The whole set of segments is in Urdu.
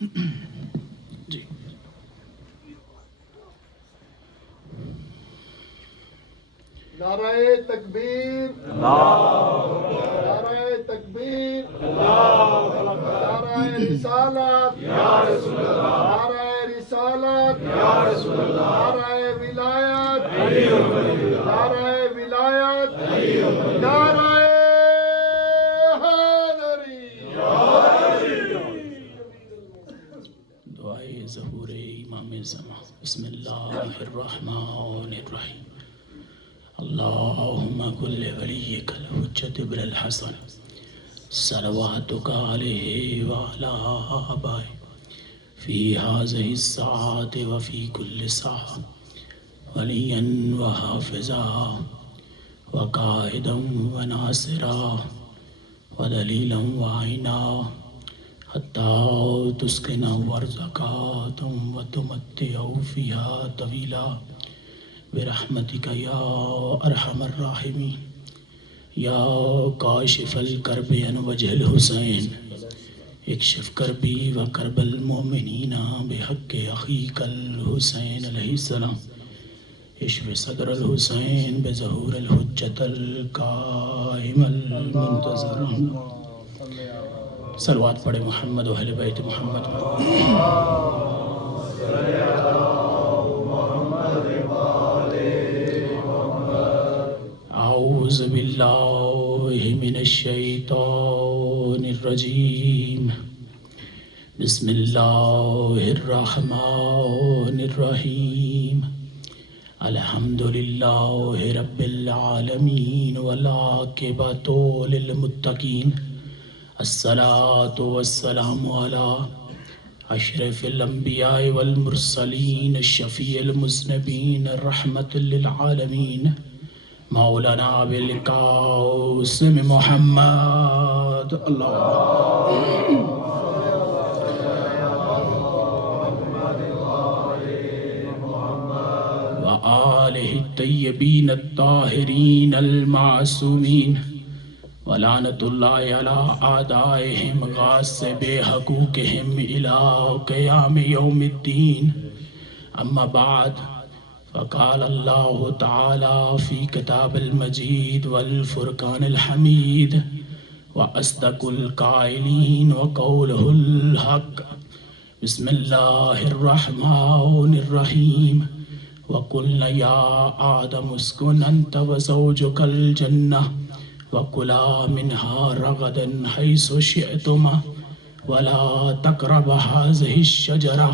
جی نعرہ تکبیر، نعرہ تکبیر، نعرہ رسالت، نعرہ رسالت، نعرہ ولایت، نعرہ ولایت، نعرہ حیدری۔ دعائے ظہور امام زمان۔ بسم اللہ الرحمن الرحیم۔ اللہم کل ولیک الحجت ابن الحسن صلواتک علیہ وعلا آبائے فی هذه الساعة وفی کل ساعة ولیا وحافظا وقائدا وناصرا ودلیلا وعینا حتی تسکنا ورزقات وتمتع فیہا طویلا برحمتک یا ارحم الراحمین یا کاشف الکرب عن وجہ الحسین اکشف کربی و کرب المؤمنین بحق اخیک الحسین علیہ السلام اشف صدر الحسین بظہور الحجت القائم المنتظر۔ صلوات پڑھے محمد و اہل بیت محمد۔ اعوذ باللہ من الشیطان الرجیم، بسم اللہ الرحمن الرحیم، الحمد للہ رب العالمین والعاقبۃ للمتقین، الصلاۃ والسلام علی اشرف الانبیاء والمرسلین، الشفیع المذنبین، الرحمۃ للعالمین، مولانا بالقاسم محمد اللہ وآلہ الطیبین الطاہرین المعصومین، ولعنۃ اللہ علی اعدائہم غاصب حقوقہم الی قیام یوم الدین۔ اما بعد، فقال اللہ تعالی فی کتاب المجید والفرقان الحمید واصدق القائلین وقولہ الحق۔ بسم اللہ الرحمن الرحیم، وقلنا یا آدم اسکن انت وزوجک الجنہ وکلا منها رغدا حیث شئتما ولا تقربا هذه الشجرہ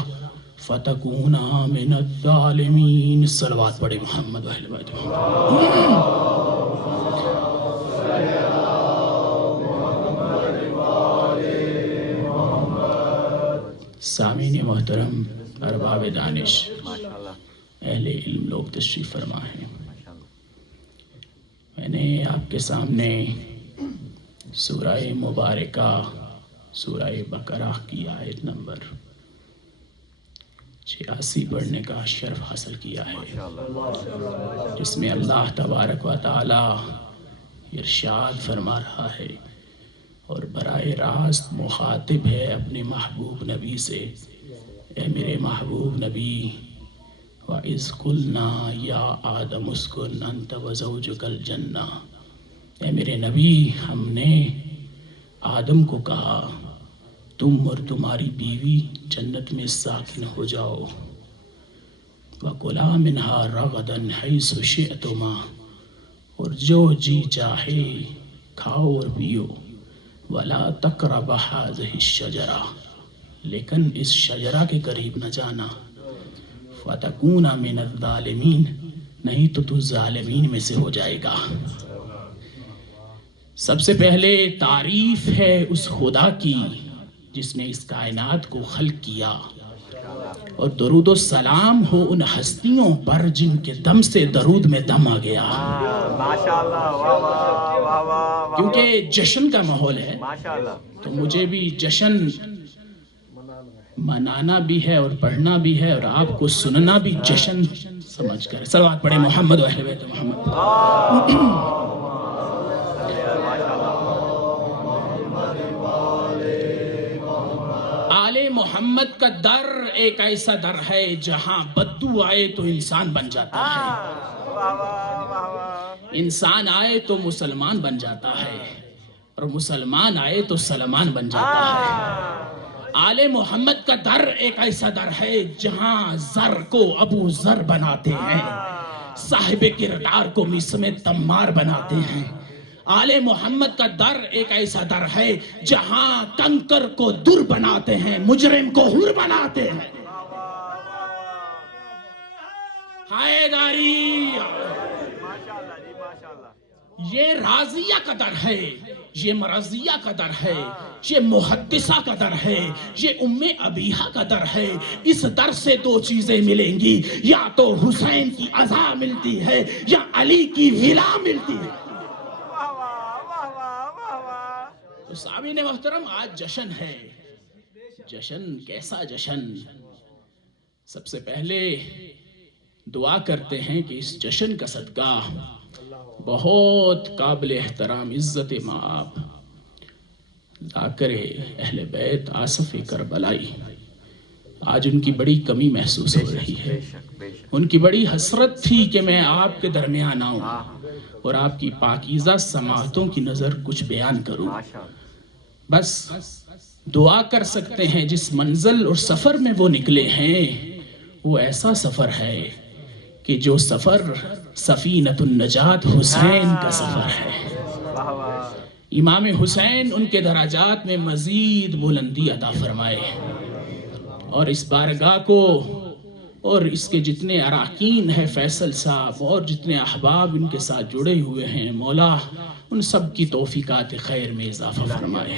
فتکونا من الظالمین۔ صلوات پڑھے محمد و اہل بیت محمد۔ سامعین محترم، ارباب دانش، اہل علم لوگ تشریف فرما ہیں، میں نے آپ کے سامنے سورہ مبارکہ سورہ بقرہ کی آیت نمبر 86 پڑھنے کا شرف حاصل کیا ہے، جس میں اللہ تبارک و تعالی ارشاد فرما رہا ہے اور براہ راست مخاطب ہے اپنے محبوب نبی سے، اے میرے محبوب نبی، وَإِذْ قُلْنَا يَا آدَمُ اسْكُنْ أَنْتَ وَزَوْجُكَ الْجَنَّةَ، اے میرے نبی، ہم نے آدم کو کہا تم اور تمہاری بیوی جنت میں ساکن ہو جاؤ، وَكُلَا مِنْهَا رَغَدًا حَيْثُ شِئْتُمَا، اور جو جی چاہے کھاؤ اور پیو، وَلَا تَقْرَبَا هَٰذِهِ الشَّجَرَةَ، لیکن اس شجرہ کے قریب نہ جانا، وَتَكُونَ مِنَ الظَّالِمِينَ، نہیں تو ظالمین میں سے ہو جائے گا۔ سب سے پہلے تعریف ہے اس خدا کی جس نے اس کائنات کو خلق کیا، اور درود و سلام ہو ان ہستیوں پر جن کے دم سے درود میں دم آ گیا۔ کیونکہ جشن کا ماحول ہے تو مجھے بھی جشن منانا بھی ہے اور پڑھنا بھی ہے، اور آپ کو سننا بھی جشن سمجھ کر۔ صلوات پڑھے محمد و اہل بیت محمد۔ آل آل محمد کا در ایک ایسا در ہے جہاں بدو آئے تو انسان بن جاتا ہے، انسان آئے تو مسلمان بن جاتا ہے، اور مسلمان آئے تو سلمان بن جاتا ہے۔ آل محمد کا در ایک ایسا در ہے جہاں زر کو ابو ذر بناتے ہیں، صاحب کردار کو مسم تمار بناتے ہیں۔ آل محمد کا در ایک ایسا در ہے جہاں کنکر کو در بناتے ہیں، مجرم کو حور بناتے ہیں۔ حیداری، یہ راضیہ کا در ہے، یہ مرضیہ کا در ہے، یہ محدثہ کا در ہے، یہ ام ابیہا کا در ہے۔ اس در سے دو چیزیں ملیں گی، یا تو حسین کی عزا ملتی ہے یا علی کی ولا ملتی ہے۔ تو سامعین محترم، آج جشن ہے۔ جشن کیسا جشن؟ سب سے پہلے دعا کرتے ہیں کہ اس جشن کا صدقہ بہت قابل احترام عزت مآب ذاکر اہل بیت آصف کربلائی، آج ان کی بڑی کمی محسوس ہو رہی ہے۔ ان کی بڑی حسرت تھی کہ میں آپ کے درمیان آؤں اور آپ کی پاکیزہ سماعتوں کی نظر کچھ بیان کروں۔ بس دعا کر سکتے ہیں جس منزل اور سفر میں وہ نکلے ہیں، وہ ایسا سفر ہے کہ جو سفر سفینۃ النجات حسین کا سفر ہے۔ امام حسین ان کے درجات میں مزید بلندی عطا فرمائے، اور اس بارگاہ کو اور اس کے جتنے اراکین ہیں، فیصل صاحب اور جتنے احباب ان کے ساتھ جڑے ہوئے ہیں، مولا ان سب کی توفیقات خیر میں اضافہ فرمائے۔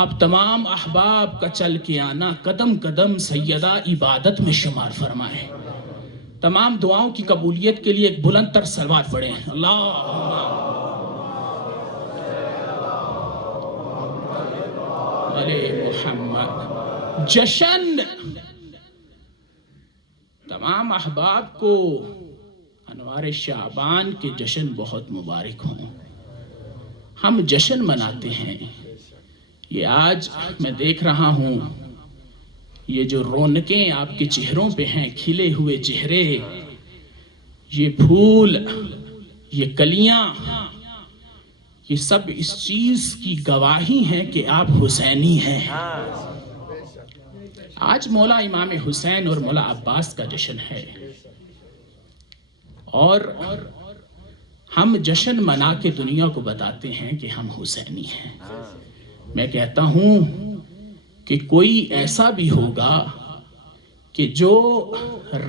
آپ تمام احباب کا چل کے آنا قدم قدم سیدہ عبادت میں شمار فرمائے۔ تمام دعاؤں کی قبولیت کے لیے ایک بلند تر صلوات پڑھیں۔ اللہ علیہ محمد۔ جشن تمام احباب کو انوار شعبان کے جشن بہت مبارک ہوں۔ ہم جشن مناتے ہیں۔ یہ آج میں دیکھ رہا ہوں، یہ جو رونقیں آپ کے چہروں پہ ہیں، کھلے ہوئے چہرے، یہ پھول، یہ کلیاں، یہ سب اس چیز کی گواہی ہیں کہ آپ حسینی ہیں۔ آج مولا امام حسین اور مولا عباس کا جشن ہے، اور ہم جشن منا کے دنیا کو بتاتے ہیں کہ ہم حسینی ہیں۔ میں کہتا ہوں کہ کوئی ایسا بھی ہوگا کہ جو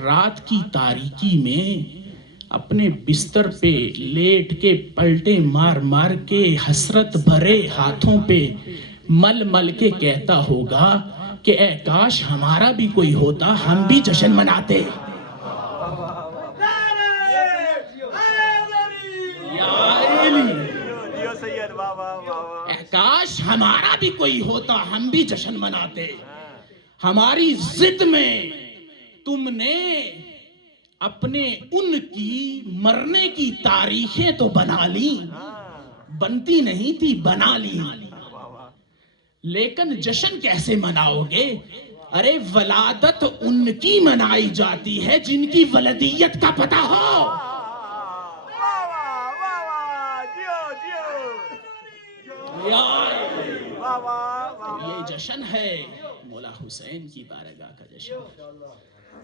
رات کی تاریکی میں اپنے بستر پہ لیٹ کے پلٹے مار مار کے حسرت بھرے ہاتھوں پہ مل مل کے کہتا ہوگا کہ اے کاش ہمارا بھی کوئی ہوتا، ہم بھی جشن مناتے۔ کاش ہمارا بھی کوئی ہوتا، ہم بھی جشن مناتے۔ ہماری ضد میں تم نے اپنے ان کی مرنے کی تاریخیں تو بنا لی، بنتی نہیں تھی بنا لی، لیکن جشن کیسے مناؤ گے؟ ارے ولادت ان کی منائی جاتی ہے جن کی ولدیت کا پتہ ہو۔ یہ جشن ہے مولا حسین کی بارگاہ کا جشن۔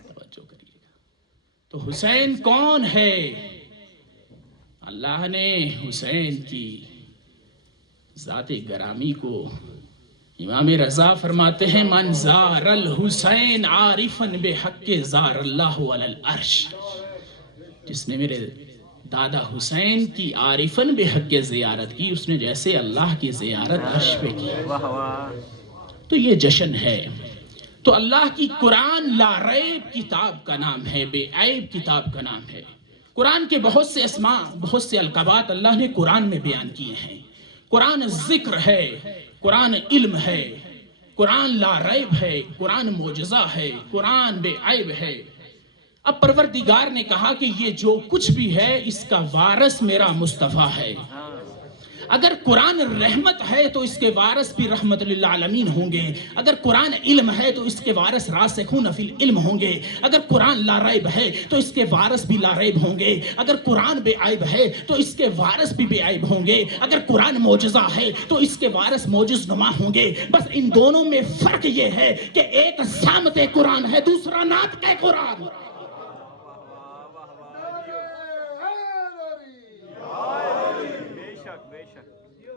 توجہ کریے گا۔ تو حسین کون ہے؟ اللہ نے حسین کی ذات گرامی کو امام رضا فرماتے ہیں من زار الحسین عارفا بحق زار اللہ علی العرش۔ جس نے میرے دادا حسین کی عارفاً بحق زیارت کی، اس نے جیسے اللہ کی زیارت عرش پہ کی۔ تو یہ جشن ہے۔ تو اللہ کی قرآن لا ریب کتاب کا نام ہے، بے عیب کتاب کا نام ہے۔ قرآن کے بہت سے اسماء، بہت سے القابات اللہ نے قرآن میں بیان کیے ہیں۔ قرآن ذکر ہے، قرآن علم ہے، قرآن لا ریب ہے، قرآن معجزہ ہے، قرآن بے عیب ہے۔ اب پروردگار نے کہا کہ یہ جو کچھ بھی ہے اس کا وارث میرا مصطفیٰ ہے۔ اگر قرآن رحمت ہے تو اس کے وارث بھی رحمت للعالمین ہوں گے. اگر قرآن علم ہے تو اس کے وارث راسخون فی العلم ہوں گے. اگر قرآن لا ریب ہے تو اس کے وارث بھی لا ریب ہوں گے. اگر قرآن بے عیب ہے تو اس کے وارث بھی بے عیب ہوں گے. اگر قرآن معجزہ ہے تو اس کے وارث معجز نما ہوں گے. بس ان دونوں میں فرق یہ ہے کہ ایک سامت قرآن ہے، دوسرا ناطق قرآن.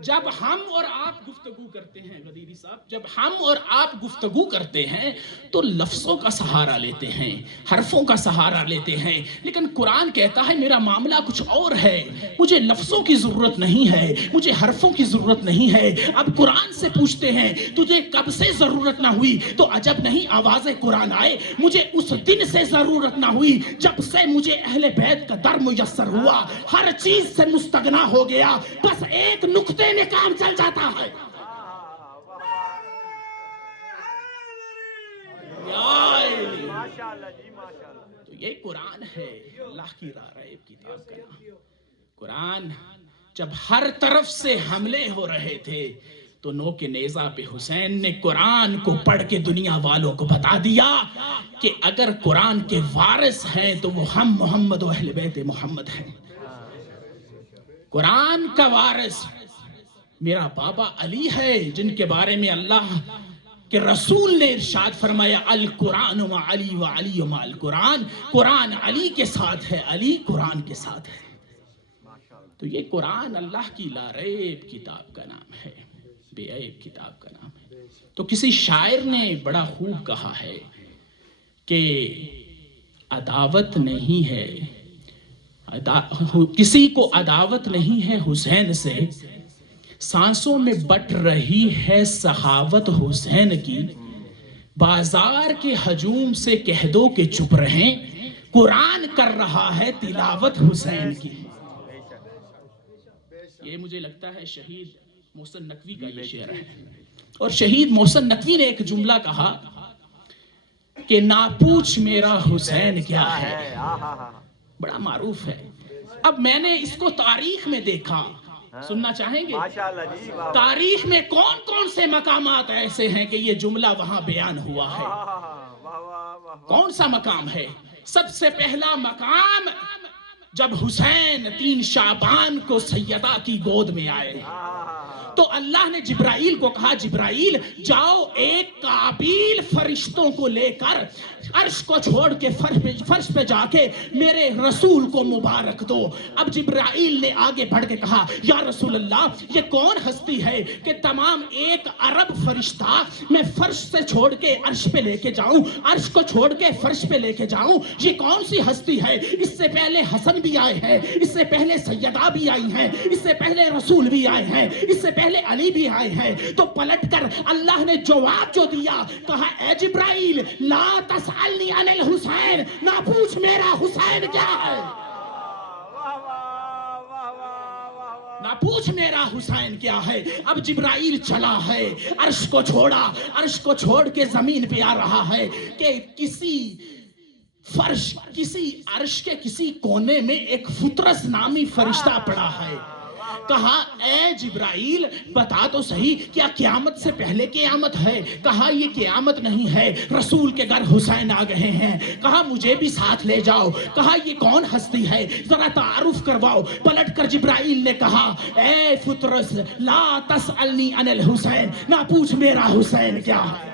جب ہم اور آپ گفتگو کرتے ہیں غدیری صاحب، جب ہم اور آپ گفتگو کرتے ہیں تو لفظوں کا سہارا لیتے ہیں، حرفوں کا سہارا لیتے ہیں. لیکن قرآن کہتا ہے میرا معاملہ کچھ اور ہے، مجھے لفظوں کی ضرورت نہیں ہے، مجھے حرفوں کی ضرورت نہیں ہے. اب قرآن سے پوچھتے ہیں تجھے کب سے ضرورت نہ ہوئی؟ تو عجب نہیں آواز قرآن آئے مجھے اس دن سے ضرورت نہ ہوئی جب سے مجھے اہل بیت کا در میسر ہوا. ہر چیز سے مستغنا ہو گیا، بس ایک نقطے میں کام چل جاتا ہے. تو یہ قرآن ہے، اللہ کی رائب کتاب کا نام. قرآن جب ہر طرف سے حملے ہو رہے تھے تو نو کے نیزہ پہ حسین نے قرآن کو پڑھ کے دنیا والوں کو بتا دیا کہ اگر قرآن کے وارث ہیں تو وہ ہم محمد و اہل بیت محمد ہیں. قرآن کا وارث میرا بابا علی ہے، جن کے بارے میں اللہ کہ رسول نے ارشاد فرمایا القرآن مع علی و علی مع القرآن. قرآن علی کے ساتھ ہے، علی قرآن کے ساتھ ہے. تو یہ قرآن اللہ کی لا ریب کتاب کا نام ہے، بے عیب کتاب کا نام ہے. تو کسی شاعر نے بڑا خوب کہا ہے کہ عداوت نہیں ہے، کسی کو عداوت نہیں ہے حسین سے، سانسوں میں بٹ رہی ہے سخاوت حسین کی. بازار کے ہجوم سے کہہ دو کہ چپ رہیں، قرآن کر رہا ہے تلاوت حسین کی. یہ مجھے لگتا ہے شہید محسن نقوی کا یہ شعر ہے. اور شہید محسن نقوی نے ایک جملہ کہا کہ نہ پوچھ میرا حسین کیا ہے، بڑا معروف ہے. اب میں نے اس کو تاریخ میں دیکھا، سننا چاہیں گے؟ تاریخ میں کون کون سے مقامات ایسے ہیں کہ یہ جملہ وہاں بیان ہوا ہے؟ کون سا مقام ہے؟ سب سے پہلا مقام جب حسین 3 شعبان کو سیدہ کی گود میں آئے تو اللہ نے جبرائیل کو کہا جبرائیل جاؤ ایک قابیل فرشتوں کو لے کر عرش کو چھوڑ کے فرش پہ جا کے میرے رسول کو مبارک دو. اب جبرائیل نے آگے بڑھ کے کہا یا رسول اللہ یہ کون ہستی ہے کہ تمام 1 ارب فرشتہ میں فرش سے چھوڑ کے عرش پہ لے کے جاؤں، عرش کو چھوڑ کے فرش پہ لے کے جاؤں؟ یہ کون سی ہستی ہے؟ اس سے پہلے حسن بھی آئے ہیں، اس سے پہلے سیدہ بھی آئی ہیں، اس سے پہلے رسول بھی آئے ہیں، اس سے پہلے علی بھی آئے ہیں. تو پلٹ کر اللہ نے جواب جو دیا کہا اے جبرائیل لا تسألنی عن الحسین، نہ پوچھ میرا حسین کیا ہے، نہ پوچھ میرا حسین کیا ہے. اب جبرائیل چلا ہے، عرش کو چھوڑا، عرش کو چھوڑ کے زمین پہ آ رہا ہے کہ کسی فرش، کسی عرش کے کسی کونے میں ایک فطرس نامی فرشتہ پڑا ہے. کہا اے جبرائیل بتا تو صحیح کیا قیامت سے پہلے قیامت ہے؟ کہا یہ قیامت نہیں ہے، رسول کے گھر حسین آ گئے ہیں. کہا مجھے بھی ساتھ لے جاؤ. کہا یہ کون ہستی ہے ذرا تعارف کرواؤ. پلٹ کر جبرائیل نے کہا اے فطرس لا تسألنی عن الحسین، نہ پوچھ میرا حسین کیا ہے.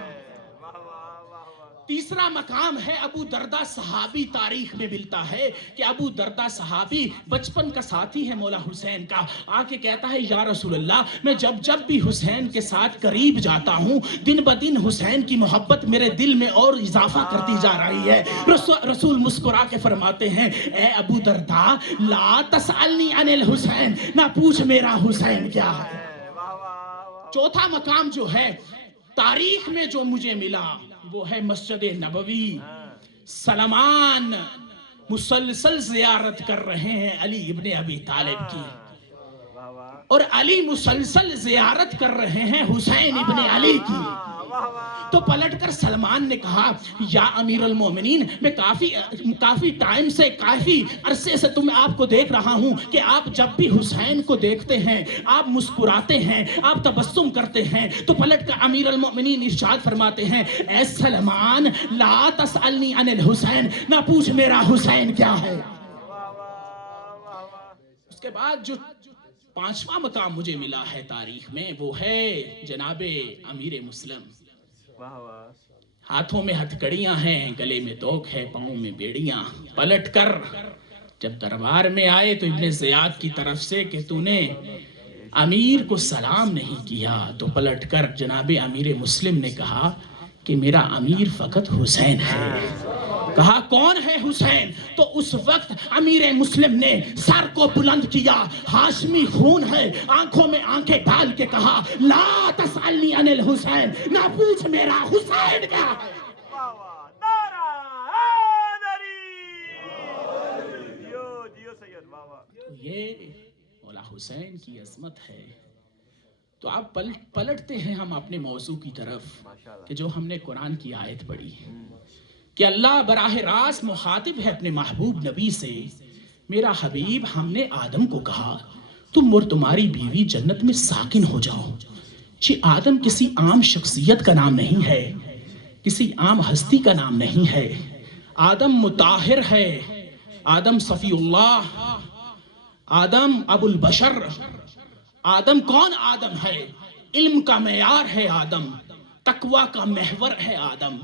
تیسرا مقام ہے ابو دردہ صحابی. تاریخ میں ملتا ہے کہ ابو دردہ صحابی بچپن کا ساتھی ہے مولا حسین کا. آ کے کہتا ہے یا رسول اللہ میں جب بھی حسین کے ساتھ قریب جاتا ہوں دن بدن حسین کی محبت میرے دل میں اور اضافہ کرتی جا رہی ہے. رسول مسکرا کے فرماتے ہیں اے ابو دردہ لا تسألنی عن الحسین، نہ پوچھ میرا حسین کیا ہے. چوتھا مقام جو ہے تاریخ میں جو مجھے ملا وہ ہے مسجد نبوی. سلمان مسلسل زیارت کر رہے ہیں علی ابن ابی طالب کی، اور علی مسلسل زیارت کر رہے ہیں حسین ابن علی کی. تو پلٹ کر سلمان نے کہا یا امیر المومنین، میں کافی ٹائم سے، کافی عرصے سے آپ کو دیکھ رہا ہوں کہ آپ جب بھی حسین کو دیکھتے ہیں آپ مسکراتے ہیں، آپ تبسم کرتے ہیں۔ تو پلٹ کر امیر المومنین ارشاد فرماتے ہیں اے سلمان لا تسألنی عن الحسین، نہ پوچھ میرا حسین کیا ہے۔ اس کے بعد جو 5واں مقام مجھے ملا ہے تاریخ میں وہ ہے جناب امیر مسلم۔ ہاتھوں میں ہتھکڑیاں ہیں، گلے میں توک ہے، پاؤں میں بیڑیاں۔ پلٹ کر جب دربار میں آئے تو ابن زیاد کی طرف سے کہ تو نے امیر کو سلام نہیں کیا، تو پلٹ کر جناب امیر مسلم نے کہا کہ میرا امیر فقط حسین ہے۔ کہا کون ہے حسین؟ تو اس وقت امیر مسلم نے سر کو بلند کیا، ہاشمی خون ہے، آنکھوں میں آنکھیں ڈال کے کہا لا تسألنی عن الحسین، نہ پوچھ میرا حسین کیا ہے۔ یہ مولا حسین کی عظمت ہے۔ تو آپ پلٹتے ہیں ہم اپنے موضوع کی طرف کہ جو ہم نے قرآن کی آیت پڑھی کہ اللہ براہ راست مخاطب ہے اپنے محبوب نبی سے، میرا حبیب ہم نے آدم کو کہا تم اور تمہاری بیوی جنت میں ساکن ہو جاؤ۔ یہ آدم کسی عام شخصیت کا نام نہیں ہے، کسی عام ہستی کا نام نہیں ہے۔ آدم مطہر ہے، آدم صفی اللہ، آدم ابو البشر۔ آدم کون آدم ہے؟ علم کا معیار ہے آدم، تقوی کا محور ہے آدم،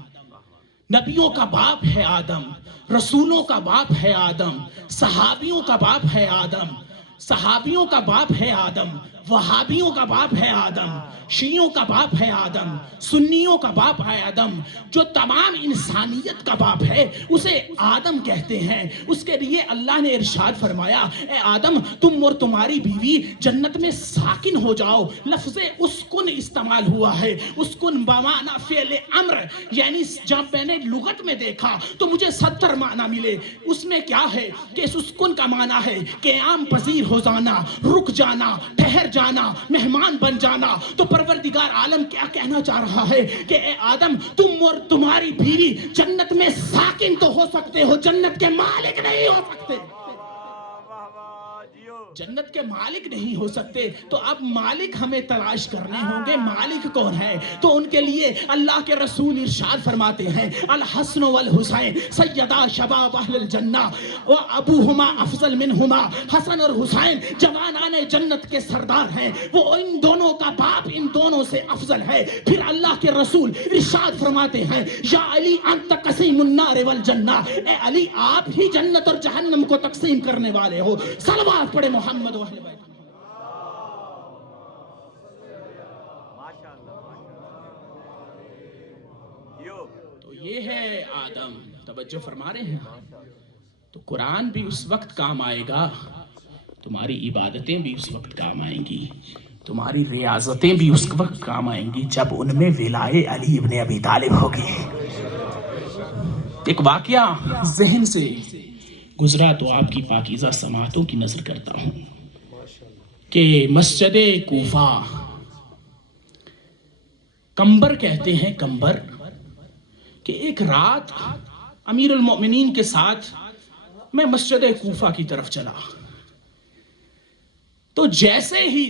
نبیوں کا باپ ہے آدم، رسولوں کا باپ ہے آدم، صحابیوں کا باپ ہے آدم، صحابیوں کا باپ ہے آدم، وہابیوں کا باپ ہے آدم، شیعوں کا باپ ہے آدم، سنیوں کا باپ ہے آدم، جو تمام انسانیت کا باپ ہے اسے آدم کہتے ہیں۔ اس کے لیے اللہ نے ارشاد فرمایا اے آدم تم اور تمہاری بیوی جنت میں ساکن ہو جاؤ۔ لفظ اسکن استعمال ہوا ہے، اسکن بمعنی فعل امر، یعنی جب میں نے لغت میں دیکھا تو مجھے 70 معنی ملے۔ اس میں کیا ہے کہ اس اسکن کا معنی ہے قیام پذیر ہو جانا، رک جانا، ٹھہر جانا، مہمان بن جانا۔ تو پروردگار عالم کیا کہنا چاہ رہا ہے کہ اے آدم تم اور تمہاری بیوی جنت میں ساکن تو ہو سکتے ہو، جنت کے مالک نہیں ہو سکتے، جنت کے مالک نہیں ہو سکتے۔ تو اب مالک ہمیں تلاش کرنے ہوں گے، مالک کون ہے؟ تو ان کے لیے اللہ کے رسول ارشاد فرماتے ہیں الحسن والحسین سیدا شباب اہل الجنہ و ابوہما افضل منہما۔ حسن اور حسین جوانان جنت کے سردار ہیں، وہ ان دونوں کا باپ ان دونوں سے افضل ہے۔ پھر اللہ کے رسول ارشاد فرماتے ہیں یا علی انت قسیم النار والجنہ، اے علی آپ ہی جنت اور جہنم کو تقسیم کرنے والے ہو۔ صلوات پڑھے محمد و اہل بیت۔ تو یہ ہے آدم، توجہ فرما رہے ہیں۔ تو قرآن بھی اس وقت کام آئے گا، تمہاری عبادتیں بھی اس وقت کام آئیں گی، تمہاری ریاضتیں بھی اس وقت کام آئیں گی جب ان میں ولائے علی ابن ابی طالب ہوگی۔ ایک واقعہ ذہن سے گزرا تو آپ کی پاکیزہ سماعتوں کی نظر کرتا ہوں کہ مسجد کوفہ، کمبر کہتے ہیں، کمبر، کہ ایک رات امیر المؤمنین کے ساتھ میں مسجد کوفہ کی طرف چلا، تو جیسے ہی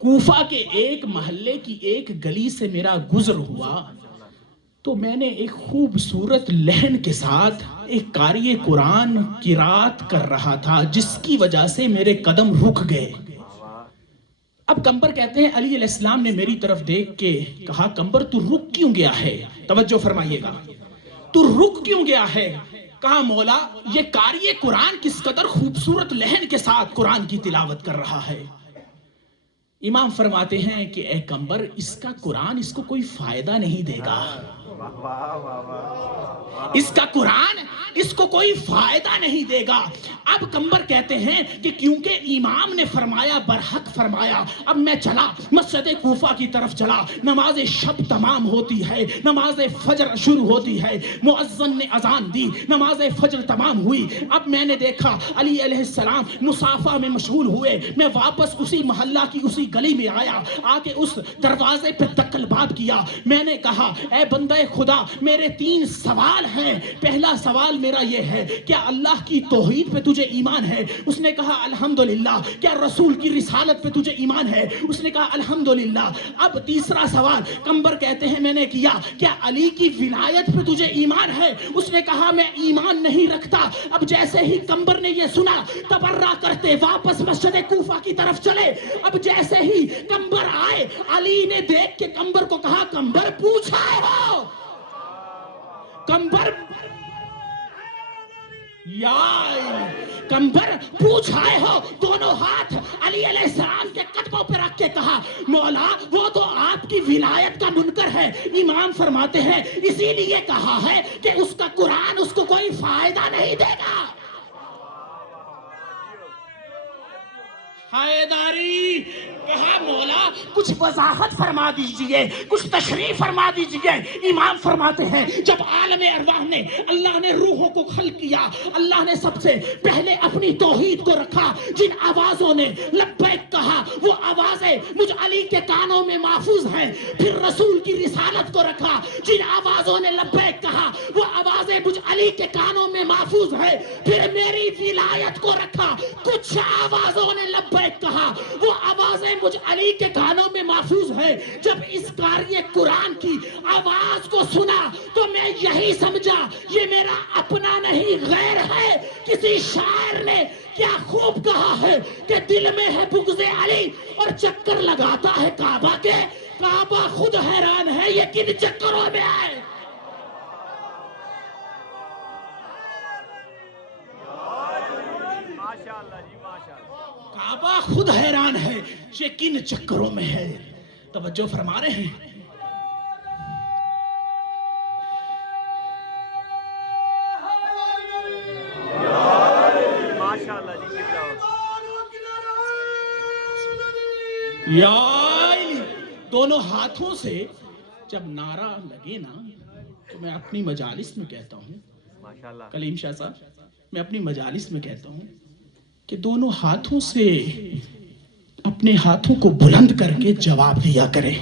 کوفہ کے ایک محلے کی ایک گلی سے میرا گزر ہوا تو میں نے ایک خوبصورت لہن کے ساتھ ایک قاری قرآن قرات کر رہا تھا جس کی وجہ سے میرے قدم رک گئے۔ اب کمبر کہتے ہیں علی علیہ السلام نے میری طرف دیکھ کے کہا کمبر تو رک کیوں گیا ہے؟ توجہ فرمائیے گا، تو رک کیوں گیا ہے؟ کہا مولا یہ قاری قرآن کس قدر خوبصورت لہن کے ساتھ قرآن کی تلاوت کر رہا ہے۔ امام فرماتے ہیں کہ اے کمبر اس کا قرآن اس کو کوئی فائدہ نہیں دے گا، اس کا قرآن اس کو کوئی فائدہ نہیں دے گا. اب کمبر کہتے ہیں کہ کیونکہ امام نے فرمایا برحق فرمایا. اب میں چلا مسجد کوفہ کی طرف چلا. نماز شب تمام ہوتی ہے, نماز فجر شروع ہوتی ہے, مؤذن نے اذان دی, نماز فجر تمام ہوئی. اب میں نے دیکھا علی علیہ السلام مصافہ میں مشغول ہوئے. میں واپس اسی محلہ کی اسی گلی میں آیا, آ کے اس دروازے پہ دکل باب کیا. میں نے کہا اے بندہ خدا, میرے 3 سوال ہیں. پہلا سوال میرا یہ ہے, کیا اللہ کی توحید پہ تجھے ایمان ہے؟ اس نے کہا الحمدللہ. کیا رسول کی رسالت پہ تجھے ایمان ہے؟ اس نے کہا الحمدللہ. اب تیسرا سوال کمبر کہتے ہیں میں نے کیا, کیا علی کی ولایت پہ تجھے ایمان ہے؟ اس نے کہا میں ایمان نہیں رکھتا. اب جیسے ہی کمبر نے یہ سنا تبرہ کرتے واپس مسجد کوفہ کی طرف چلے. اب جیسے ہی کمبر آئے, علی نے دیکھ کے کمبر کو کہا کمبر پوچھا ہو. کمبر کمبر پوچھائے ہو. دونوں ہاتھ علی علیہ السلام کے قدموں پہ رکھ کے کہا مولا وہ تو آپ کی ولایت کا منکر ہے. امام فرماتے ہیں اسی لیے کہا ہے کہ اس کا قرآن اس کو کوئی فائدہ نہیں دے گا. حیداری کہا مولا کچھ وضاحت فرما دیجئے, کچھ تشریح فرما دیجئے. امام فرماتے ہیں جب عالم ارواح نے اللہ نے روحوں کو خلق کیا, اللہ نے سب سے پہلے اپنی توحید کو رکھا. جن آوازوں نے لبیک کہا وہ آوازیں مجھ علی کے کانوں میں محفوظ ہیں. پھر رسول کی رسالت کو رکھا. جن آوازوں نے لبیک کہا وہ آوازیں مجھ علی کے کانوں میں محفوظ ہیں. پھر میری ولایت کو رکھا. کچھ آوازوں نے لبیک کہا وہ آوازیں مجھ علی کے کانوں میں محفوظ ہے. جب اس قاری قرآن کی آواز کو سنا تو میں یہی سمجھا یہ میرا اپنا نہیں غیر ہے. کسی شاعر نے کیا خوب کہا ہے کہ دل میں ہے بغض علی اور چکر لگاتا ہے کعبہ کے. کعبہ خود حیران ہے یہ کن چکروں میں آئے. کعبہ خود حیران ہے یہ کن چکروں میں ہے. توجہ فرما رہے ہیں. یا دونوں ہاتھوں سے جب نعرہ لگے نا تو میں اپنی مجالس میں کہتا ہوں, کلیم شاہ صاحب میں اپنی مجالس میں کہتا ہوں کہ دونوں ہاتھوں سے اپنے ہاتھوں کو بلند کر کے جواب دیا کرے.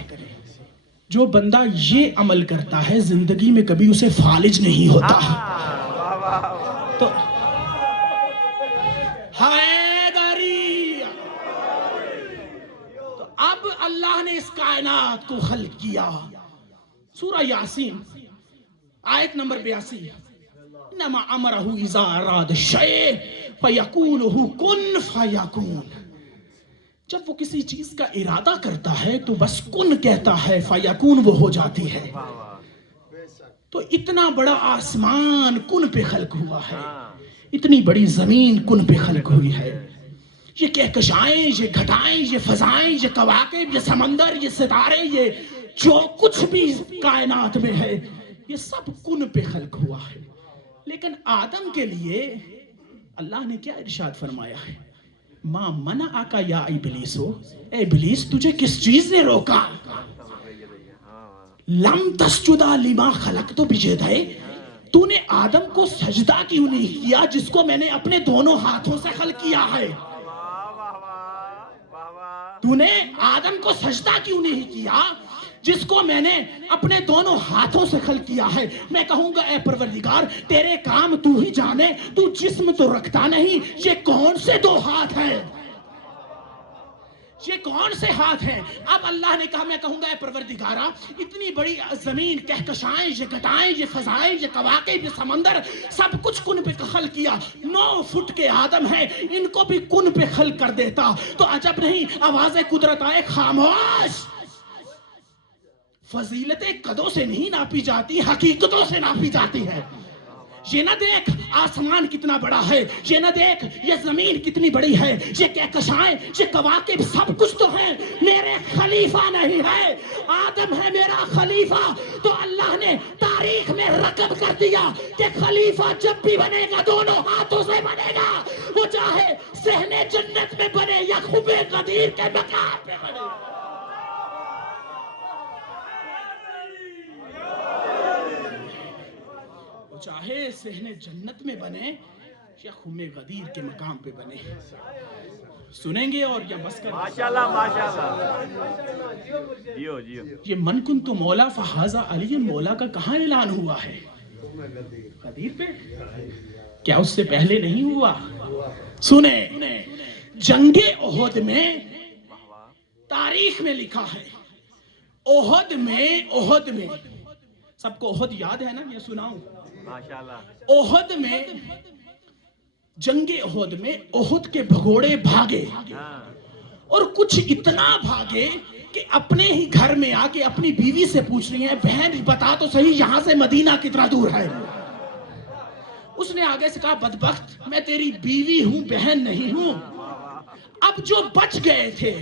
جو بندہ یہ عمل کرتا ہے زندگی میں کبھی اسے فالج نہیں ہوتا. تو حیداری, تو اب اللہ نے اس کائنات کو خلق کیا. سورہ یاسین آیت نمبر 82 انما امرہ اذا اراد شیء فیقول لہ کن فیکون. جب وہ کسی چیز کا ارادہ کرتا ہے تو بس کن کہتا ہے, فیکون وہ ہو جاتی ہے. تو اتنا بڑا آسمان کن پہ خلق ہوا ہے, اتنی بڑی زمین کن پہ خلق ہوئی ہے. یہ کہکشائیں, یہ گھٹائیں, یہ فضائیں, یہ کواکب, یہ سمندر, یہ ستارے, یہ جو کچھ بھی کائنات میں ہے یہ سب کن پہ خلق ہوا ہے. لیکن آدم کے لیے اللہ نے کیا ارشاد فرمایا ہے, ما منعک یا ابلیسو, اے ابلیس تجھے کس چیز نے روکا, لم تسجد لما خلقت بیدی, تو نے آدم کو سجدہ کیوں نہیں کیا جس کو میں نے اپنے دونوں ہاتھوں سے خلق کیا ہے. تو نے آدم کو سجدہ کیوں نہیں کیا جس کو میں نے اپنے دونوں ہاتھوں سے خلق کیا ہے. میں کہوں گا اے پروردگار تیرے کام تو ہی جانے, تو جسم تو رکھتا نہیں, یہ کون سے 2 ہاتھ ہیں, یہ کون سے ہاتھ ہیں. اب اللہ نے کہا, میں کہوں گا اے پروردگارا اتنی بڑی زمین, کہکشائیں, یہ گھٹائیں, یہ فضائیں, یہ کواکب, یہ سمندر, سب کچھ کن پہ خلق کیا. 9 فٹ کے آدم ہیں, ان کو بھی کن پہ خلق کر دیتا تو عجب نہیں. آواز قدرت آئے خاموش. فضیلتیں قدوں سے نہیں ناپی جاتی, حقیقتوں سے ناپی جاتی ہے. یہ نہ دیکھ آسمان کتنا بڑا ہے, یہ نہ دیکھ یہ زمین کتنی بڑی ہے, یہ کہکشائیں, یہ کواکب سب کچھ تو ہے, میرے خلیفہ نہیں ہے. آدم ہے میرا خلیفہ, تو اللہ نے تاریخ میں رقم کر دیا کہ خلیفہ جب بھی بنے گا دونوں ہاتھوں سے بنے گا، وہ چاہے صحن جنت میں بنے یا خم غدیر کے مقام پہ بنے۔ وہ چاہے صحن جنت میں بنے یا خم غدیر کے مقام پہ بنے۔ سنیں گے اور یا بس کر؟ ماشاءاللہ ماشاءاللہ، جیو جیو۔ یہ من کنت مولا فہذا علی مولا کا کہاں اعلان ہوا ہے؟ غدیر پہ؟ کیا اس سے پہلے نہیں ہوا؟ سنیں، جنگ احد میں تاریخ میں لکھا ہے، احد میں سب کو احد یاد ہے نا؟ یہ سناؤں؟ ماشاءاللہ۔ احد میں، جنگ احد میں احد کے بھگوڑے بھاگے اور کچھ اتنا بھاگے کہ اپنے ہی گھر میں آ کے اپنی بیوی سے پوچھ رہی ہیں، بہن بتا تو صحیح یہاں سے مدینہ کتنا دور ہے؟ اس نے آگے سے کہا، بدبخت میں تیری بیوی ہوں، بہن نہیں ہوں۔ اب جو بچ گئے تھے،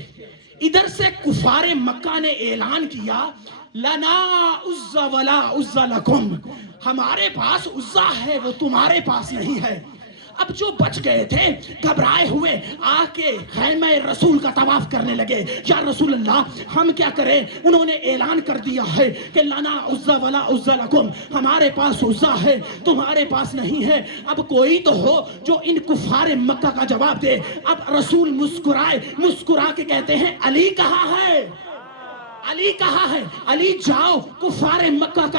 ادھر سے کفار مکہ نے اعلان کیا، لنا عزا ولا عزا لکم، ہمارے پاس عزا ہے وہ تمہارے پاس نہیں ہے۔ اب جو بچ گئے تھے گھبرائے ہوئے آ کے خیمہ رسول کا طواف کرنے لگے، یا رسول اللہ ہم کیا کریں؟ انہوں نے اعلان کر دیا ہے کہ لنا عزا ولا عزا لکم، ہمارے پاس عزا ہے تمہارے پاس نہیں ہے۔ اب کوئی تو ہو جو ان کفار مکہ کا جواب دے۔ اب رسول مسکرا کے کہتے ہیں، علی کہاں ہے؟ علی کہاں ہے؟ علی جاؤ کفار مکہ کا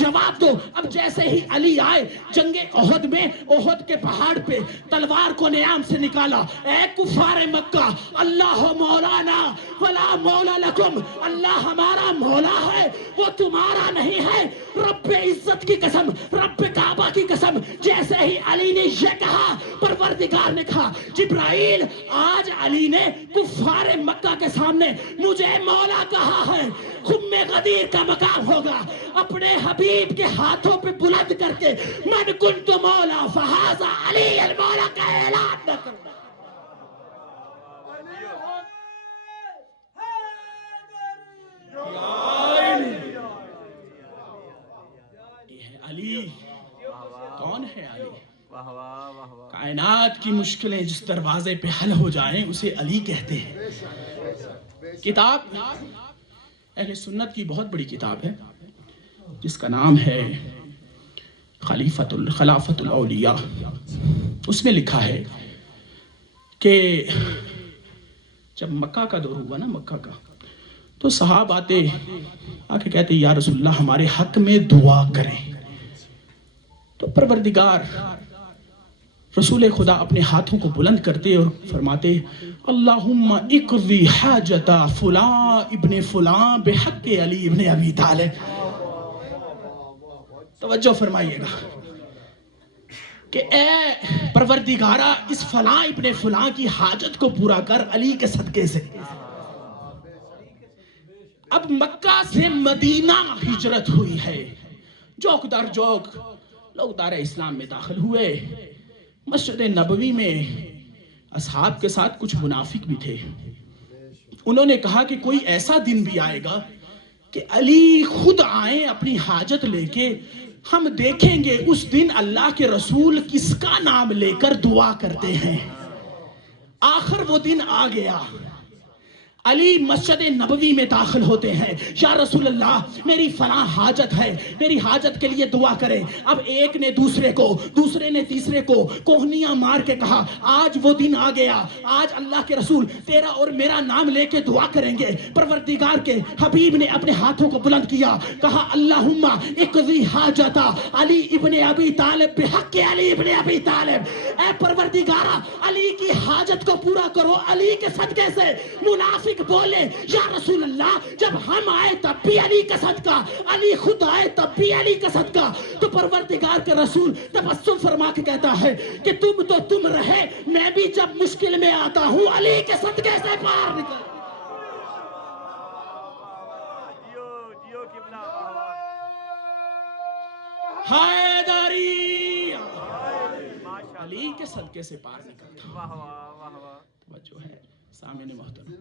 جواب دو۔ اب جیسے ہی علی آئے جنگ احد میں، احد کے پہاڑ پہ تلوار کو نیام سے نکالا، اے کفار مکہ، اللہ مولانا ولا مولا لکم، اللہ ہمارا مولا ہے وہ تمہارا نہیں ہے۔ رب عزت کی قسم، رب کعبہ کی قسم، جیسے ہی علی نے یہ کہا، پروردگار نے کہا، جبرائیل آج علی نے کفار مکہ کے سامنے مجھے مولا کہا ہے، خم غدیر کا مقام ہوگا۔ اپنے حبیب کے ہاتھوں پہ بلند کر کے من کنت مولا فہذا علی المولا کا اعلان نہ کرنا۔ یہ ہے علی۔ کون ہے علی؟ کائنات کی مشکلیں جس دروازے پہ حل ہو جائیں اسے علی کہتے ہیں۔ کتاب اہل سنت کی بہت بڑی کتاب ہے جس کا نام ہے خلافت الاولیاء۔ اس میں لکھا ہے کہ جب مکہ کا دور ہوا نا، مکہ کا، تو صحابہ آتے آ کے کہتے، یا رسول اللہ ہمارے حق میں دعا کریں۔ تو پروردگار رسول خدا اپنے ہاتھوں کو بلند کرتے اور فرماتے، اللہم اقضی حاجت فلاں ابن فلاں بحق علی ابن ابی طالب۔ توجہ فرمائیے گا کہ اے پروردگارہ اس فلاں ابن فلاں کی حاجت کو پورا کر علی کے صدقے سے۔ اب مکہ سے مدینہ ہجرت ہوئی ہے، جوک در جوک لوگ دار اسلام میں داخل ہوئے۔ مسجد نبوی میں اصحاب کے ساتھ کچھ منافق بھی تھے۔ انہوں نے کہا کہ کوئی ایسا دن بھی آئے گا کہ علی خود آئیں اپنی حاجت لے کے، ہم دیکھیں گے اس دن اللہ کے رسول کس کا نام لے کر دعا کرتے ہیں۔ آخر وہ دن آ گیا، علی مسجد نبوی میں داخل ہوتے ہیں، یا رسول اللہ میری فلاں حاجت ہے، میری حاجت کے لیے دعا کریں۔ اب ایک نے دوسرے کو، دوسرے نے تیسرے کو کوہنیاں مار کے کہا، آج وہ دن آ گیا، آج اللہ کے رسول تیرا اور میرا نام لے کے دعا کریں گے۔ پروردگار کے حبیب نے اپنے ہاتھوں کو بلند کیا، کہا اللہم اقضی حاجت علی ابن ابی طالب بحق علی ابن ابی طالب۔ اے پروردگارہ علی کی حاجت کو پورا کرو علی کے صدقے سے۔ منافق بولے، یا رسول اللہ جب ہم آئے تب بھی علی کا صدقہ، علی خود آئے تب بھی علی کا صدقہ۔ تو پروردگار کے رسول تبسم فرما کے کہتا ہے کہ تم تو تم رہے، میں بھی جب مشکل میں آتا ہوں علی کے صدقے سے پار نکل۔ حیدری علی کے صدقے سے پار نکلتا۔ توجہ ہے سامنے محترم،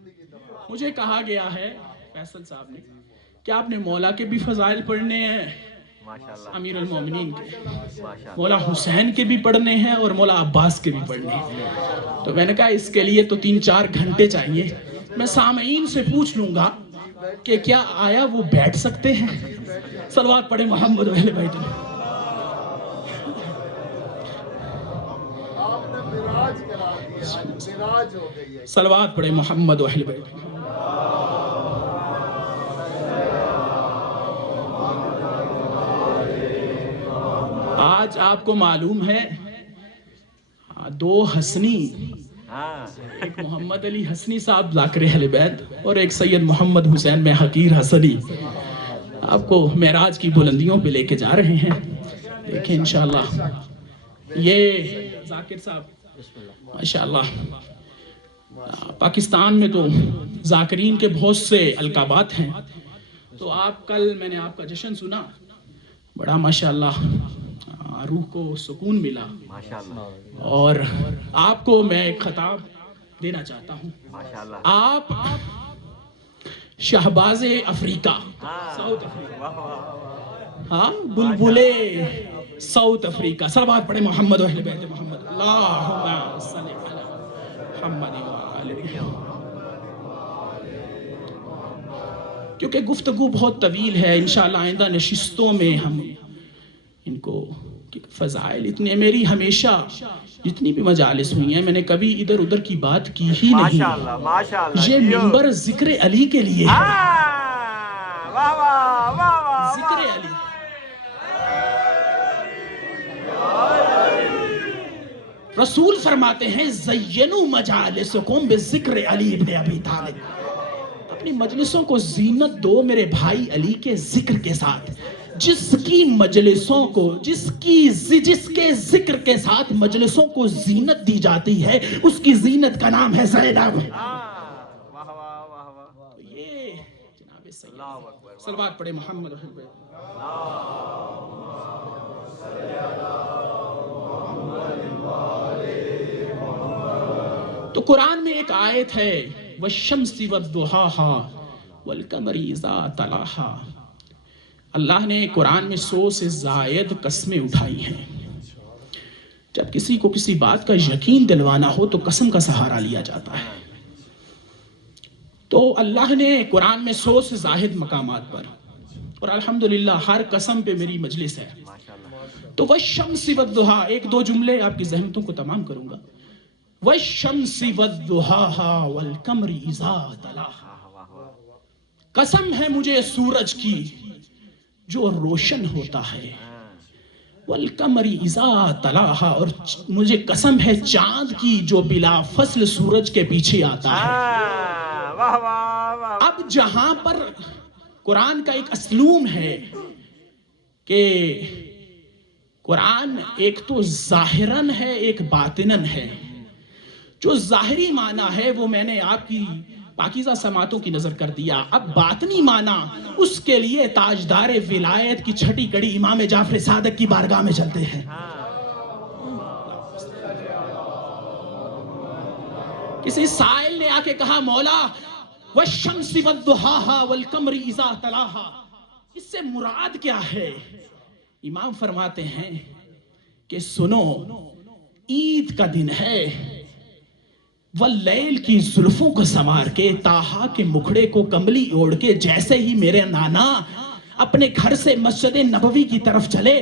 مجھے کہا گیا ہے فیصل صاحب نے کہ آپ نے مولا کے بھی فضائل پڑھنے ہیں، ماشاءاللہ امیر المومنین کے، ماشاءاللہ مولا حسین کے بھی پڑھنے ہیں اور مولا عباس کے بھی پڑھنے ہیں. تو میں نے کہا اس کے لیے تو 3-4 گھنٹے چاہیے. میں سامعین سے پوچھ لوں گا کہ کیا آیا وہ بیٹھ سکتے ہیں؟ صلوات پڑھے محمد و اہل بیت. آپ نے مراج کرا دیا، مراج ہو گئی ہے. صلوات پڑھے محمد و اہل بیت. آج آپ کو معلوم ہے 2 حسنی، ہاں ایک محمد علی حسنی صاحب ذاکر اہل بیت اور ایک سید محمد حسین میں حقیر حسنی آپ کو معراج کی بلندیوں پہ لے کے جا رہے ہیں. دیکھیں انشاءاللہ یہ ذاکر صاحب ماشاءاللہ پاکستان میں تو ذاکرین کے بہت سے القابات ہیں. تو آپ کل میں نے آپ کا جشن سنا، بڑا ماشاءاللہ روح کو سکون ملا. ماشاءاللہ اور آپ کو میں ایک خطاب دینا چاہتا ہوں. ماشاءاللہ آپ شہباز افریقہ، ساؤتھ افریقہ، واہ واہ ہاں بلبلے ساؤتھ افریقہ. صلوات پڑھے محمد و اہل بیت محمد. اللہم صلی علی محمد و آل محمد. کیونکہ گفتگو بہت طویل ہے، انشاءاللہ آئندہ نشستوں میں ہم ان کو فضائل اتنے، میری ہمیشہ جتنی بھی مجالس ہوئی ہیں میں نے کبھی ادھر ادھر کی بات کی ہی نہیں. ماشاءاللہ ماشاءاللہ یہ جیو. منبر ذکر علی کے لیے ہے. ہاں واہ واہ واہ واہ ذکر علی. رسول فرماتے ہیں زینوا مجالسکم بذکر علی ابن ابی طالب. اپنی مجلسوں کو زینت دو میرے بھائی علی کے ذکر کے ساتھ. جس کی مجلسوں کو جس کے ذکر کے ساتھ مجلسوں کو زینت دی جاتی ہے اس کی زینت کا نام ہے زینب. واہ واہ واہ واہ. یہ جناب سید اللہ اکبر. صلوات پڑھے محمد و اہل بیت. تو قرآن میں ایک آیت ہے وَالشَّمْسِ وَالضُّحَاهَا وَالْقَمَرِ إِذَا تَلَاهَا. اللہ نے قرآن میں 100 سے زائد قسمیں اٹھائی ہیں. جب کسی کو کسی بات کا یقین دلوانا ہو تو قسم کا سہارا لیا جاتا ہے. تو اللہ نے قرآن میں 100 سے زائد مقامات پر، اور الحمدللہ ہر قسم پہ میری مجلس ہے. تو وَالشَّمْسِ وَالضُّحَاهَا، 1-2 جملے آپ کی ذہنتوں کو تمام کروں گا. وَالشَّمْسِ وَالضُّحَاهَا وَالْقَمَرِ إِذَا تَلَاهَا. قسم ہے مجھے سورج کی جو روشن ہوتا ہے، وَالْقَمَرِ إِذَا تَلَاهَا، اور مجھے قسم ہے چاند کی جو بلا فصل سورج کے پیچھے آتا ہے. واہ واہ واہ. اب جہاں پر قرآن کا ایک اسلوب ہے کہ قرآن ایک تو ظاہراً ہے ایک باطناً ہے. جو ظاہری معنی ہے وہ میں نے آپ کی پاکیزہ سماعتوں کی نظر کر دیا. اب باطنی معنی اس کے لیے تاجدار ولایت کی چھٹی کڑی امام جعفر صادق کی بارگاہ میں چلتے ہیں. کسی سائل نے آ کے کہا مولا وَالشَّمْسِ وَالضُّحَاهَا وَالْقَمَرِ إِذَا تَلَاهَا، اس سے مراد کیا ہے؟ امام فرماتے ہیں کہ سنو، عید کا دن ہے، واللیل کی زلفوں کو سنوار کے، طٰہٰ کے مکھڑے کو کملی اوڑھ کے جیسے ہی میرے نانا اپنے گھر سے مسجد نبوی کی طرف چلے،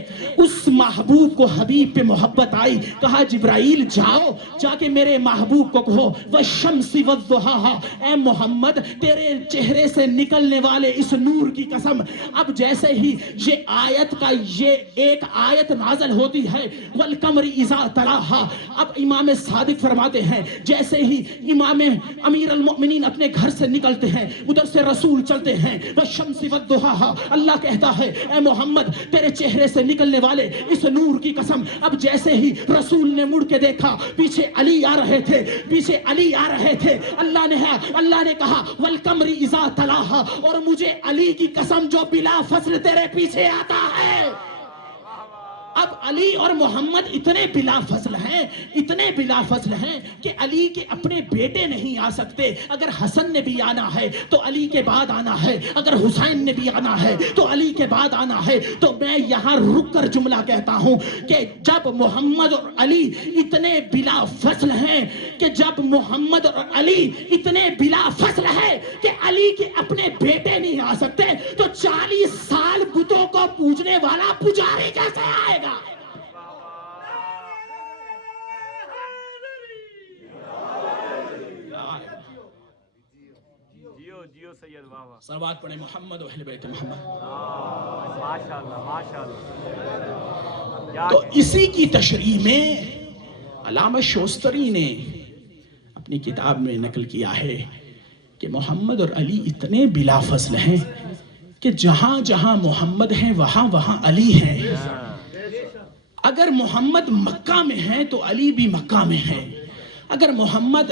اس محبوب کو حبیب پہ محبت آئی. کہا جبرائیل جاؤ جا کے میرے محبوب کو کہو وَالشَّمْسِ وَالضُّحَاهَا، اے محمد تیرے چہرے سے نکلنے والے اس نور کی قسم. اب جیسے ہی یہ آیت کا یہ ایک آیت نازل ہوتی ہے وَالْقَمَرِ إِذَا تَلَاهَا، اب امام صادق فرماتے ہیں جیسے ہی امام امیر المؤمنین اپنے گھر سے نکلتے ہیں ادھر سے رسول چلتے ہیں وَالشَّمْسِ وَالضُّحَاهَا، اللہ کہتا ہے اے محمد تیرے چہرے سے نکلنے والے اس نور کی قسم. اب جیسے ہی رسول نے مڑ کے دیکھا پیچھے علی آ رہے تھے، پیچھے علی آ رہے تھے. اللہ نے کہا وَالْقَمَرِ إِذَا تَلَاهَا، اور مجھے علی کی قسم جو بلا فصل تیرے پیچھے آتا ہے. اب علی اور محمد اتنے بلا فضل ہیں، اتنے بلا فضل ہیں کہ علی کے اپنے بیٹے نہیں آ سکتے. اگر حسن نے بھی آنا ہے تو علی کے بعد آنا ہے، اگر حسین نے بھی آنا ہے تو علی کے بعد آنا ہے. تو میں یہاں رک کر جملہ کہتا ہوں کہ جب محمد اور علی اتنے بلا فضل ہیں، کہ جب محمد اور علی اتنے بلا فضل ہے کہ علی کے اپنے بیٹے نہیں آ سکتے، تو 40 سال بتوں کو پوجنے والا پجاری کیسے آئے گا؟ جیو جیو سید، واہ واہ. صلوات پڑھیں محمد و اہل بیت محمد. ماشاءاللہ ماشاءاللہ. تو اسی کی تشریح میں علامہ شوستری نے اپنی کتاب میں نقل کیا ہے کہ محمد اور علی اتنے بلا فضل ہیں کہ جہاں جہاں محمد ہیں وہاں وہاں علی ہیں. اگر محمد مکہ میں ہیں تو علی بھی مکہ میں ہے، اگر محمد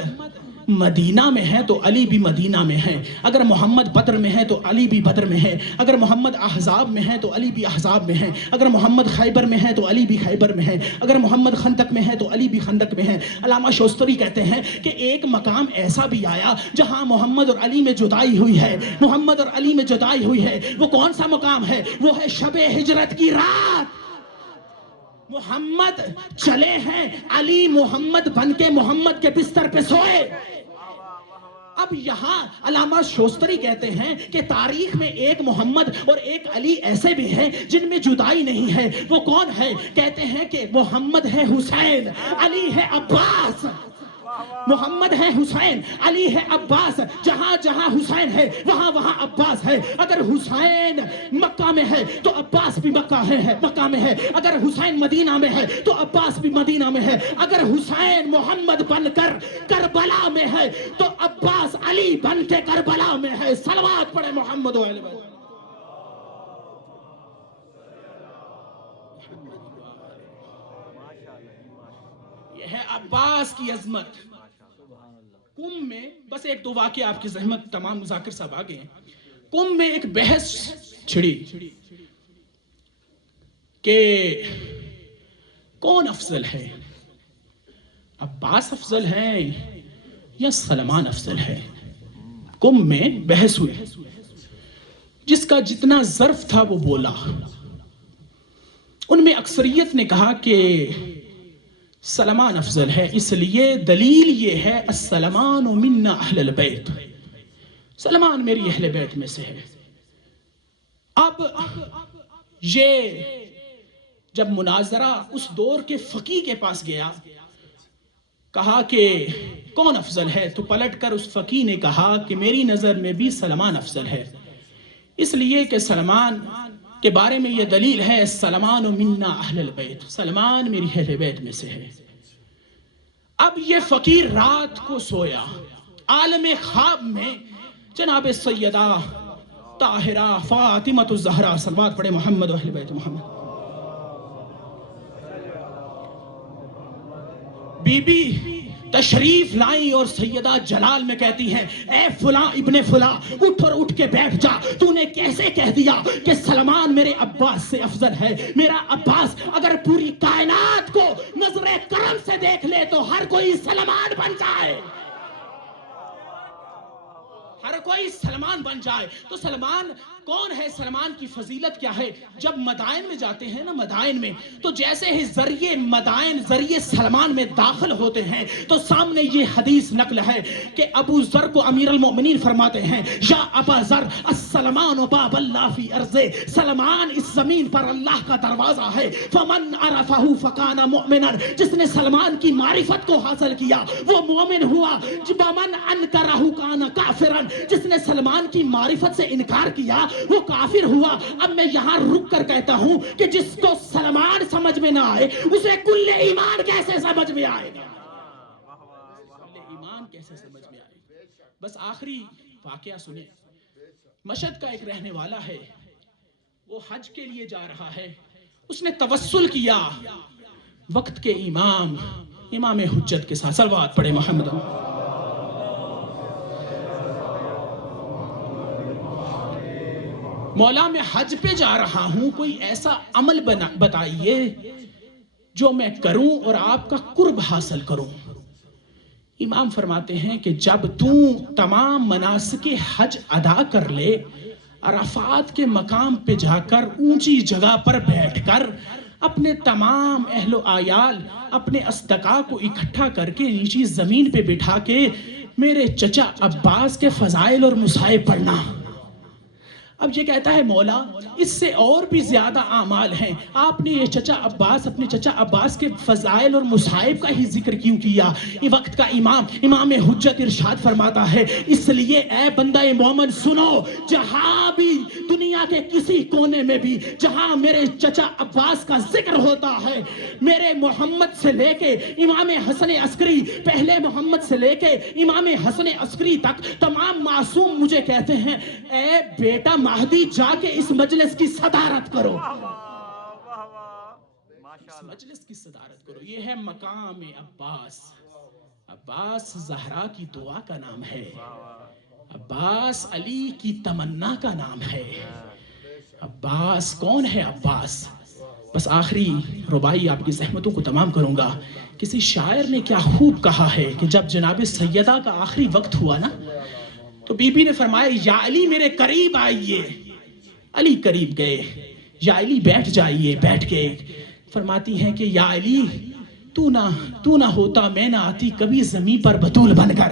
مدینہ میں ہے تو علی بھی مدینہ میں ہے، اگر محمد بدر میں ہے تو علی بھی بدر میں ہے، اگر محمد احزاب میں ہے تو علی بھی احزاب میں ہے، اگر محمد خیبر میں ہے تو علی بھی خیبر میں ہے، اگر محمد خندق میں ہے تو علی بھی خندق میں ہے. علامہ شوستری کہتے ہیں کہ ایک مقام ایسا بھی آیا جہاں محمد اور علی میں جدائی ہوئی ہے، محمد اور علی میں جدائی ہوئی ہے. وہ کون سا مقام ہے؟ وہ ہے شب ہجرت کی رات. محمد چلے ہیں، علی محمد بن کے محمد کے بستر پہ سوئے. اب یہاں علامہ شوستری کہتے ہیں کہ تاریخ میں ایک محمد اور ایک علی ایسے بھی ہیں جن میں جدائی نہیں ہے. وہ کون ہے؟ کہتے ہیں کہ محمد ہے حسین، علی ہے عباس. محمد ہے حسین، علی ہے عباس. جہاں جہاں حسین ہے وہاں وہاں عباس ہے. اگر حسین مکہ میں ہے تو عباس بھی مکہ میں ہے. اگر حسین مدینہ میں ہے تو عباس بھی مدینہ میں ہے. اگر حسین محمد بن کر کربلا میں ہے تو عباس علی بن کے کربلا میں ہے. صلوات پڑھے محمد و اہل بیت. یہ ہے عباس کی عظمت. قم میں بس ایک دو واقعہ آپ کی زحمت تمام مذاکر صاحب آگے ہیں. قم میں ایک بحث چھڑی کہ کون افضل ہے، عباس افضل ہے یا سلمان افضل ہے. قم میں بحث ہوئی، جس کا جتنا ظرف تھا وہ بولا. ان میں اکثریت نے کہا کہ سلمان افضل ہے، اس لیے دلیل یہ ہے السلمان منا اہل البیت، سلمان میری اہل بیت میں سے ہے. اب یہ جب مناظرہ اس دور کے فقیہ کے پاس گیا، کہا کہ کون افضل ہے، تو پلٹ کر اس فقیہ نے کہا کہ میری نظر میں بھی سلمان افضل ہے، اس لیے کہ سلمان کے بارے میں یہ دلیل ہے سلمان منا اہل البیت، سلمان میری اہل بیت میں سے ہے. اب یہ فقیر رات کو سویا، عالم خواب میں جناب سیدہ طاہرہ فاطمہ الزہرا، صلوات پڑھے محمد و اہل بیت محمد، بی بی تشریف لائیں اور سیدہ جلال میں کہتی ہیں اے فلاں ابن فلاں اٹھ اور اٹھ کے بیٹھ جا، تو نے کیسے کہہ دیا کہ سلمان میرے عباس سے افضل ہے. میرا عباس اگر پوری کائنات کو نظر کرم سے دیکھ لے تو ہر کوئی سلمان بن جائے، ہر کوئی سلمان بن جائے. تو سلمان کون ہے، سلمان کی فضیلت کیا ہے؟ جب مدائن میں جاتے ہیں نا، مدائن میں تو جیسے ہی ذریعے مدائن ذریعے سلمان میں داخل ہوتے ہیں تو سامنے یہ حدیث نقل ہے کہ ابو ذر کو امیر المؤمنین فرماتے ہیں یا ابا ذر السلمان باب اللہ فی ارضے، سلمان اس زمین پر اللہ کا دروازہ ہے. فمن عرفہ فکان مؤمنا، جس نے سلمان کی معرفت کو حاصل کیا وہ مومن ہوا. ومن انکرہ کان کافرا، جس نے سلمان کی معرفت سے انکار کیا وہ کافر ہوا. اب میں یہاں رک کر کہتا ہوں کہ جس کو سلمان سمجھ میں نہ آئے اسے کل ایمان کیسے سمجھ میں آئے گا، کل ایمان کیسے سمجھ میں آئے گا. بس آخری واقعہ سنیں. مشہد کا ایک رہنے والا ہے، وہ حج کے لیے جا رہا ہے. اس نے توسل کیا وقت کے امام حجت کے ساتھ. صلوات پڑھے محمد. مولا میں حج پہ جا رہا ہوں، کوئی ایسا عمل بتائیے جو میں کروں اور آپ کا قرب حاصل کروں. امام فرماتے ہیں کہ جب تو تمام مناسک حج ادا کر لے، عرفات کے مقام پہ جا کر اونچی جگہ پر بیٹھ کر اپنے تمام اہل و عیال، اپنے اصدقاء کو اکٹھا کر کے نیچی زمین پہ بٹھا کے میرے چچا عباس کے فضائل اور مصائب پڑھنا. اب یہ کہتا ہے مولا اس سے اور بھی زیادہ اعمال ہیں، آپ نے یہ چچا عباس، اپنے چچا عباس کے فضائل اور مصائب کا ہی ذکر کیوں کیا؟ یہ وقت کا امام حجت ارشاد فرماتا ہے اس لیے اے بندہ مومن سنو، جہاں بھی دنیا کے کسی کونے میں بھی جہاں میرے چچا عباس کا ذکر ہوتا ہے، میرے محمد سے لے کے امام حسن عسکری، پہلے محمد سے لے کے امام حسن عسکری تک تمام معصوم مجھے کہتے ہیں اے بیٹا مہدی جا کے اس مجلس کی صدارت کرو، واہ واہ واہ ماشاء اس اللہ. مجلس کی صدارت کرو. یہ ہے مقام عباس. عباس زہرا کی دعا کا نام ہے، عباس علی کی تمنا کا نام ہے. عباس کون ہے عباس؟ بس آخری ربائی آپ کی زحمتوں کو تمام کروں گا. کسی شاعر نے کیا خوب کہا ہے کہ جب جناب سیدہ کا آخری وقت ہوا نا تو بی بی نے فرمایا یا علی میرے قریب آئیے. علی قریب گئے، یا علی بیٹھ جائیے. بیٹھ گئے، فرماتی ہیں کہ یا علی تو نہ ہوتا میں نہ آتی کبھی زمین پر بطول بن کر.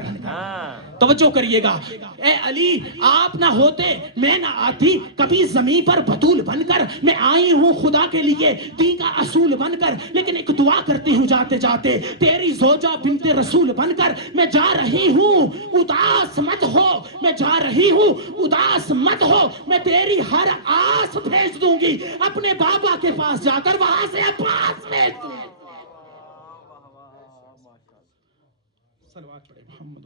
توجہ کریے گا، اے علی آپ نہ ہوتے میں نہ آتی کبھی زمین پر بطول بن کر. میں آئی ہوں خدا کے لیے دین کا اصول بن کر، لیکن ایک دعا کرتی ہوں جاتے جاتے تیری زوجہ بنت رسول بن کر. میں جا رہی ہوں اداس مت ہو، میں جا رہی ہوں اداس مت ہو، میں تیری ہر آس بھیج دوں گی اپنے بابا کے پاس جا کر، وہاں سے عباس بھیج دوں گی. صلوات پڑھے محمد